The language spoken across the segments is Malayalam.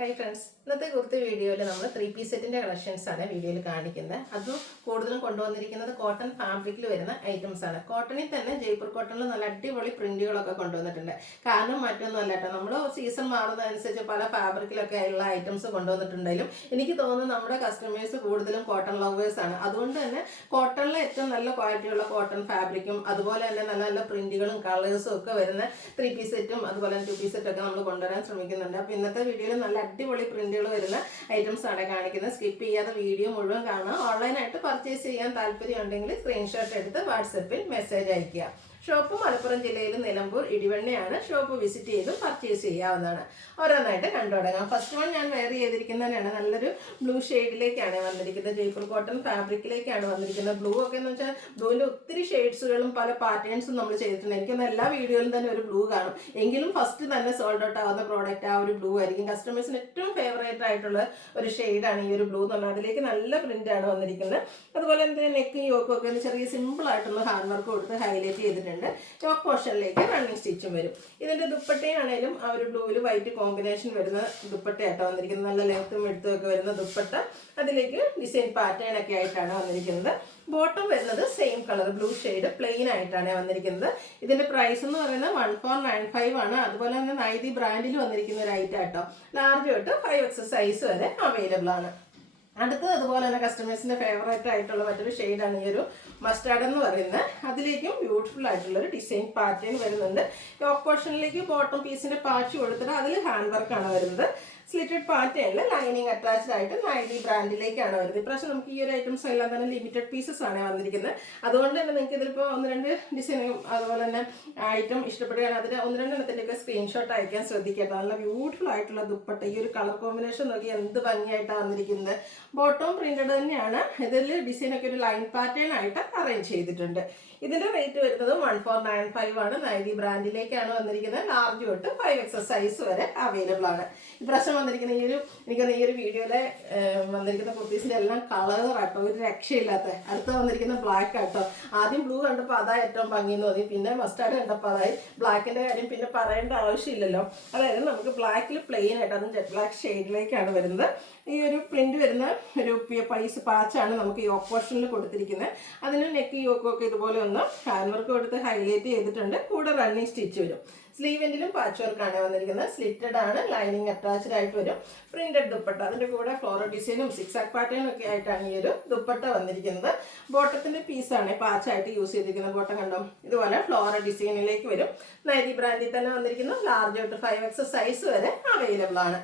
ഹായ് ഫ്രണ്ട്സ്, ഇന്നത്തെ കുർത്തി വീഡിയോയിൽ നമ്മൾ 3 പീസ് സെറ്റിൻ്റെ കളക്ഷൻസാണ് വീഡിയോയിൽ കാണിക്കുന്നത്. അതും കൂടുതലും കൊണ്ടുവന്നിരിക്കുന്നത് കോട്ടൺ ഫാബ്രിക്കിൽ വരുന്ന ഐറ്റംസ് ആണ്. കോട്ടണിൽ തന്നെ ജയ്പൂർ കോട്ടണിൽ നല്ല അടിപൊളി പ്രിന്റുകളൊക്കെ കൊണ്ടുവന്നിട്ടുണ്ട്. കാരണം മറ്റൊന്നുമല്ല കേട്ടോ, നമ്മൾ സീസൺ മാറുന്നതനുസരിച്ച് പല ഫാബ്രിക്കിലൊക്കെ ഉള്ള ഐറ്റംസ് കൊണ്ടുവന്നിട്ടുണ്ടെങ്കിലും എനിക്ക് തോന്നുന്നു നമ്മുടെ കസ്റ്റമേഴ്സ് കൂടുതലും കോട്ടൺ ലവേഴ്സ് ആണ്. അതുകൊണ്ട് തന്നെ കോട്ടണിലെ ഏറ്റവും നല്ല ക്വാളിറ്റിയുള്ള കോട്ടൺ ഫാബ്രിക്കും അതുപോലെ തന്നെ നല്ല നല്ല പ്രിന്റുകളും കളേഴ്സും ഒക്കെ വരുന്ന 3 പീസ് സെറ്റും അതുപോലെ 2 പീസ് സെറ്റൊക്കെ നമ്മൾ കൊണ്ടുവരാൻ ശ്രമിക്കുന്നുണ്ട്. അപ്പോൾ ഇന്നത്തെ വീഡിയോയിൽ നല്ല അടിപൊളി പ്രിന്റുകൾ വരുന്ന ഐറ്റംസ് ആണ് കാണിക്കുന്നത്. സ്കിപ്പ് ചെയ്യാതെ വീഡിയോ മുഴുവൻ കാണുക. ഓൺലൈനായിട്ട് പർച്ചേസ് ചെയ്യാൻ താല്പര്യം ഉണ്ടെങ്കിൽ സ്ക്രീൻഷോട്ട് എടുത്ത് വാട്സപ്പിൽ മെസ്സേജ് അയയ്ക്കുക. ഷോപ്പ് മലപ്പുറം ജില്ലയിൽ നിലമ്പൂർ ഇടിവണ്ണയാണ്. ഷോപ്പ് വിസിറ്റ് ചെയ്തും പർച്ചേസ് ചെയ്യാവുന്നതാണ്. ഓരോന്നായിട്ട് കണ്ടു തുടങ്ങാം. ഫസ്റ്റ് വൺ ഞാൻ വെയർ ചെയ്തിരിക്കുന്നതിനാണ് നല്ലൊരു ബ്ലൂ ഷെയ്ഡിലേക്കാണ് വന്നിരിക്കുന്നത്. ജയ്പൂർ കോട്ടൺ ഫാബ്രിക്കിലേക്കാണ് വന്നിരിക്കുന്നത്. ബ്ലൂ ഒക്കെ എന്ന് വെച്ചാൽ ബ്ലൂവിൻ്റെ ഒത്തിരി ഷെയ്ഡ്സുകളും പല പാറ്റേൺസും നമ്മൾ ചെയ്തിട്ടുണ്ട്. എനിക്കൊന്ന് എല്ലാ വീഡിയോയിലും തന്നെ ഒരു ബ്ലൂ കാണും. എങ്കിലും ഫസ്റ്റ് തന്നെ സോൾഡ് ഔട്ട് ആവുന്ന പ്രോഡക്റ്റ് ആ ഒരു ബ്ലൂ ആയിരിക്കും. കസ്റ്റമേഴ്സിന് ഏറ്റവും ഫേവറേറ്റ് ആയിട്ടുള്ള ഒരു ഷെയ്ഡാണ് ഈ ഒരു ബ്ലൂ എന്ന് പറഞ്ഞാൽ. അതിലേക്ക് നല്ല പ്രിന്റാണ് വന്നിരിക്കുന്നത്. അതുപോലെ തന്നെ നെക്കും യോക്കും ഒക്കെ ചെറിയ സിമ്പിൾ ആയിട്ടുള്ള ഹാൻഡ് വർക്ക് കൊടുത്ത് ഹൈലൈറ്റ് ചെയ്തിട്ടുണ്ട്. ടോപ്പ് പോർഷനിലേക്ക് റണ്ണിങ് സ്റ്റിച്ചും വരും. ഇതിന്റെ ദുപ്പട്ടയാണേലും ആ ഒരു ബ്ലൂവിൽ വൈറ്റ് കോമ്പിനേഷൻ വരുന്ന ദുപ്പട്ടയായിട്ടാണ് വന്നിരിക്കുന്നത്. നല്ല ലെങ്ത്തും എടുത്തും ഒക്കെ വരുന്ന ദുപ്പട്ട, അതിലേക്ക് ഡിസൈൻ പാറ്റേൺ ഒക്കെ ആയിട്ടാണ് വന്നിരിക്കുന്നത്. ബോട്ടം വരുന്നത് same colour blue shade plain ആയിട്ടാണ് വന്നിരിക്കുന്നത്. ഇതിന്റെ പ്രൈസ് എന്ന് പറയുന്നത് 1495 ആണ്. അതുപോലെ തന്നെ നൈതി ബ്രാൻഡിൽ വന്നിരിക്കുന്ന ഒരു ഐറ്റം ആട്ടോ. ലാർജ് തൊട്ട് 5XS സൈസ് വരെ അവൈലബിൾ ആണ്. അടുത്തത് അതുപോലെ തന്നെ കസ്റ്റമേഴ്സിന്റെ ഫേവറേറ്റ് ആയിട്ടുള്ള മറ്റൊരു ഷെയ്ഡാണ് ഈ ഒരു മസ്റ്റാർഡ് എന്ന് പറയുന്നത്. അതിലേക്കും ബ്യൂട്ടിഫുൾ ആയിട്ടുള്ള ഒരു ഡിസൈൻ പാറ്റേൺ വരുന്നുണ്ട്. ടോപ്പ് പോർഷനിലേക്ക് ബോട്ടം പീസിന്റെ പാച്ച് കൊടുത്തിട്ട് അതിൽ ഹാൻഡ് വർക്കാണ് വരുന്നത്. സ്ലിറ്റഡ് പാറ്റേണിൽ ലൈനിങ് അറ്റാച്ച്ഡ് ആയിട്ട് നൈതി ബ്രാൻഡിലേക്കാണ് വരുന്നത്. ഇപ്രാവശ്യം നമുക്ക് ഈ ഒരു ഐറ്റംസ് എല്ലാം തന്നെ ലിമിറ്റഡ് പീസസ് ആണ് വന്നിരിക്കുന്നത്. അതുകൊണ്ട് തന്നെ നിങ്ങൾക്ക് ഇതിലിപ്പോൾ 1-2 ഡിസൈനും അതുപോലെ തന്നെ ഐറ്റം ഇഷ്ടപ്പെടുകയാണ് അതിന് 1-2 എണ്ണത്തിൻ്റെയൊക്കെ സ്ക്രീൻഷോട്ട് അയക്കാൻ ശ്രദ്ധിക്കട്ടെ. നല്ല ബ്യൂട്ടിഫുൾ ആയിട്ടുള്ള ദുപ്പട്ട, ഈ ഒരു കളർ കോമ്പിനേഷൻ നോക്കി എന്ത് ഭംഗിയായിട്ടാണ് വന്നിരിക്കുന്നത്. ബോട്ടം പ്രിന്റഡ് തന്നെയാണ്. ഇതിൽ ഡിസൈനൊക്കെ ഒരു ലൈൻ പാറ്റേൺ ആയിട്ട് അറേഞ്ച് ചെയ്തിട്ടുണ്ട്. ഇതിന്റെ റേറ്റ് വരുന്നത് 1495 ആണ്. നൈതി ബ്രാൻഡിലേക്കാണ് വന്നിരിക്കുന്നത്. ലാർജ് തൊട്ട് 5XS സൈസ് വരെ അവൈലബിൾ ആണ്. ഇപ്രാവശ്യം വന്നിരിക്കുന്ന ഈ ഒരു വീഡിയോയിലെ വന്നിരിക്കുന്ന കുർത്തീസിന്റെ എല്ലാം കളർ ആട്ടോ, ഒരു രക്ഷയില്ലാത്ത. അടുത്ത് വന്നിരിക്കുന്ന ബ്ലാക്ക് ആട്ടോ. ആദ്യം ബ്ലൂ കണ്ടപ്പോൾ അതാ ഏറ്റവും ഭംഗി എന്ന് തോന്നി. പിന്നെ മസ്റ്റാർഡ് കണ്ടപ്പോൾ അതായി. ബ്ലാക്കിന്റെ കാര്യം പിന്നെ പറയേണ്ട ആവശ്യമില്ലല്ലോ. അതായത് നമുക്ക് ബ്ലാക്കിൽ പ്ലെയിൻ ആയിട്ട് അതും ജെറ്റ് ബ്ലാക്ക് ഷെയ്ഡിലേക്കാണ് വരുന്നത്. ഈ ഒരു പ്രിന്റ് വരുന്ന ഒരു പൈസ് പാച്ചാണ് നമുക്ക് യോക്ക് പോർഷനിൽ കൊടുത്തിരിക്കുന്നത്. അതിന് നെക്ക് യോക്കും ഒക്കെ ഇതുപോലെ ഒന്ന് ഹാൻഡ് വർക്ക് കൊടുത്ത് ഹൈലൈറ്റ് ചെയ്തിട്ടുണ്ട്. കൂടെ റണ്ണിങ് സ്റ്റിച്ച് വരും. സ്ലീവെന്റിലും പാച്ച് വർക്കാണ് വന്നിരിക്കുന്നത്. സ്ലിറ്റഡ് ആണ്, ലൈനിങ് അറ്റാച്ച്ഡ് ആയിട്ട് വരും. പ്രിന്റഡ് ദുപ്പട്ട, അതിന്റെ കൂടെ ഫ്ലോറൽ ഡിസൈനും സിക്സാക് പാറ്റേണും ഒക്കെ ആയിട്ടാണ് ഈ ഒരു ദുപ്പട്ട വന്നിരിക്കുന്നത്. ബോട്ടത്തിന്റെ പീസാണ് പാച്ചായിട്ട് യൂസ് ചെയ്തിരിക്കുന്നത്. ബോട്ടം കണ്ടോ, ഇതുപോലെ ഫ്ലോറൽ ഡിസൈനിലേക്ക് വരും. നൈതി ബ്രാൻഡിൽ തന്നെ വന്നിരിക്കുന്നു. ലാർജ് തൊട്ട് 5XS സൈസ് വരെ അവൈലബിൾ ആണ്.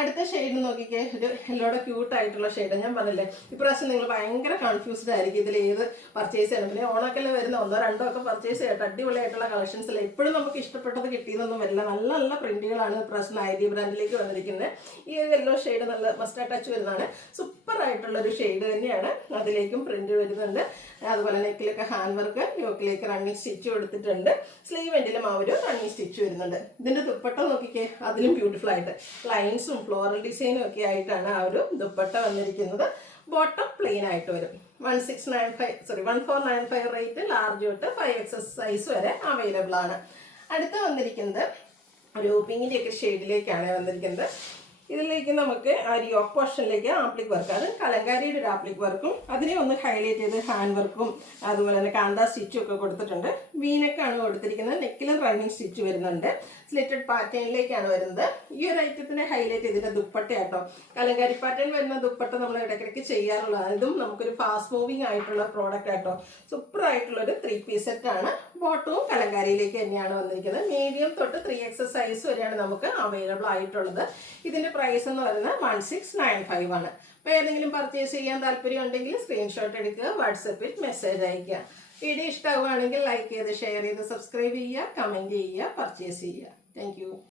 അടുത്ത ഷെയ്ഡ് നോക്കിക്കേ, ഒരു എല്ലോടെ ക്യൂട്ടായിട്ടുള്ള ഷെയ്ഡ്. ഞാൻ പറഞ്ഞില്ലേ, ഇപ്രാവശ്യം നിങ്ങൾ ഭയങ്കര കൺഫ്യൂസ്ഡ് ആയിരിക്കും ഇതിൽ ഏത് പർച്ചേസ് ചെയ്യണം. പിന്നെ ഓണക്കെല്ലാം വരുന്ന 1-2 ഒക്കെ പർച്ചേസ് ചെയ്യട്ടെ. അടിപൊളിയായിട്ടുള്ള കളക്ഷൻസിൽ എപ്പോഴും നമുക്ക് ഇഷ്ടപ്പെട്ടത് കിട്ടിയതൊന്നും വരില്ല. നല്ല നല്ല പ്രിന്റുകളാണ് ഇപ്രാവശ്യം നൈതി ബ്രാൻഡിലേക്ക് വന്നിരിക്കുന്നത്. ഈ ഒരു യെല്ലോ ഷെയ്ഡ് നല്ല മസ്റ്റ് ടച്ച് വരുന്നതാണ്. സൂപ്പർ ആയിട്ടുള്ള ഒരു ഷെയ്ഡ് തന്നെയാണ്. അതിലേക്കും പ്രിന്റ് വരുന്നുണ്ട്. അതുപോലെ നെക്കിലൊക്കെ ഹാൻഡ് വർക്ക്, യോക്കിലേക്ക് റണ്ണിങ് സ്റ്റിച്ച് കൊടുത്തിട്ടുണ്ട്. സ്ലീവ് എൻഡിലും ആ ഒരു റണ്ണിങ് സ്റ്റിച്ച് വരുന്നുണ്ട്. ഇതിന്റെ ദുപ്പട്ട നോക്കിക്കേ, അതിലും ബ്യൂട്ടിഫുൾ ആയിട്ട് ലൈൻസും ഫ്ലോറൽ ഡിസൈനും ഒക്കെ ആയിട്ടാണ് ആ ഒരു ദുപ്പട്ട വന്നിരിക്കുന്നത്. ബോട്ടം പ്ലെയിൻ ആയിട്ട് വരും. 1495 റേറ്റ്. ലാർജ് തൊട്ട് 5XS സൈസ് വരെ അവൈലബിൾ ആണ്. അടുത്ത് വന്നിരിക്കുന്നത് ഒരു പിങ്കിൻ്റെ ഒക്കെ ഷെയ്ഡിലേക്കാണ് വന്നിരിക്കുന്നത്. ഇതിലേക്ക് നമുക്ക് ആ ഒരു യോക്ക് പോർഷനിലേക്ക് ആപ്ലിക് വർക്ക്, അത് കലങ്കാരിയുടെ ഒരു ആപ്ലിക് വർക്കും അതിനെ ഒന്ന് ഹൈലൈറ്റ് ചെയ്ത് ഹാൻഡ് വർക്കും അതുപോലെ തന്നെ കാന്ത സ്റ്റിച്ചും ഒക്കെ കൊടുത്തിട്ടുണ്ട്. വീനക്കാണ് കൊടുത്തിരിക്കുന്നത്. നെക്കിലും റണ്ണിങ് സ്റ്റിച്ച് വരുന്നുണ്ട്. സ്ലിറ്റഡ് പാറ്റേണിലേക്കാണ് വരുന്നത്. ഈ ഒരു ഐറ്റത്തിനെ ഹൈലൈറ്റ് ചെയ്തിട്ട് ദുപ്പട്ട ആട്ടോ. കലങ്കാരി പാറ്റേൺ വരുന്ന ദുപ്പട്ട നമ്മൾ ഇടയ്ക്കിടയ്ക്ക് ചെയ്യാറുള്ളതാണ്. ഇതും നമുക്കൊരു ഫാസ്റ്റ് മൂവിങ് ആയിട്ടുള്ള പ്രോഡക്റ്റ് ആട്ടോ. സൂപ്പർ ആയിട്ടുള്ളൊരു 3 പീസ് സെറ്റാണ്. ബോട്ടവും കലങ്കാരിയിലേക്ക് തന്നെയാണ് വന്നിരിക്കുന്നത്. മീഡിയം തൊട്ട് 3XS സൈസ് വരെയാണ് നമുക്ക് അവൈലബിൾ ആയിട്ടുള്ളത്. ഇതിന്റെ പ്രൈസ് എന്ന് പറയുന്നത് 1695 ആണ്. അപ്പോൾ ഏതെങ്കിലും പർച്ചേസ് ചെയ്യാൻ താല്പര്യം ഉണ്ടെങ്കിൽ സ്ക്രീൻഷോട്ട് എടുക്കുക, വാട്സപ്പിൽ മെസ്സേജ് അയയ്ക്കുക. വീഡിയോ ഇഷ്ടമാവുകയാണെങ്കിൽ ലൈക്ക് ചെയ്ത് ഷെയർ ചെയ്ത് സബ്സ്ക്രൈബ് ചെയ്യുക, കമൻറ്റ് ചെയ്യുക, പർച്ചേസ് ചെയ്യുക. താങ്ക്